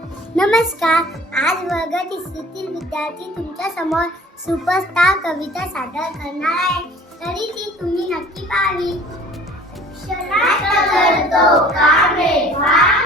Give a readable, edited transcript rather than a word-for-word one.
नमस्कार. आज वर्ग तिसरीतील विद्यार्थी तुमच्या समोर सुपरस्टार कविता सादर करणार आहे. तरी ती तुम्ही नक्की पाहावी. क्षणात करतो का वेधवा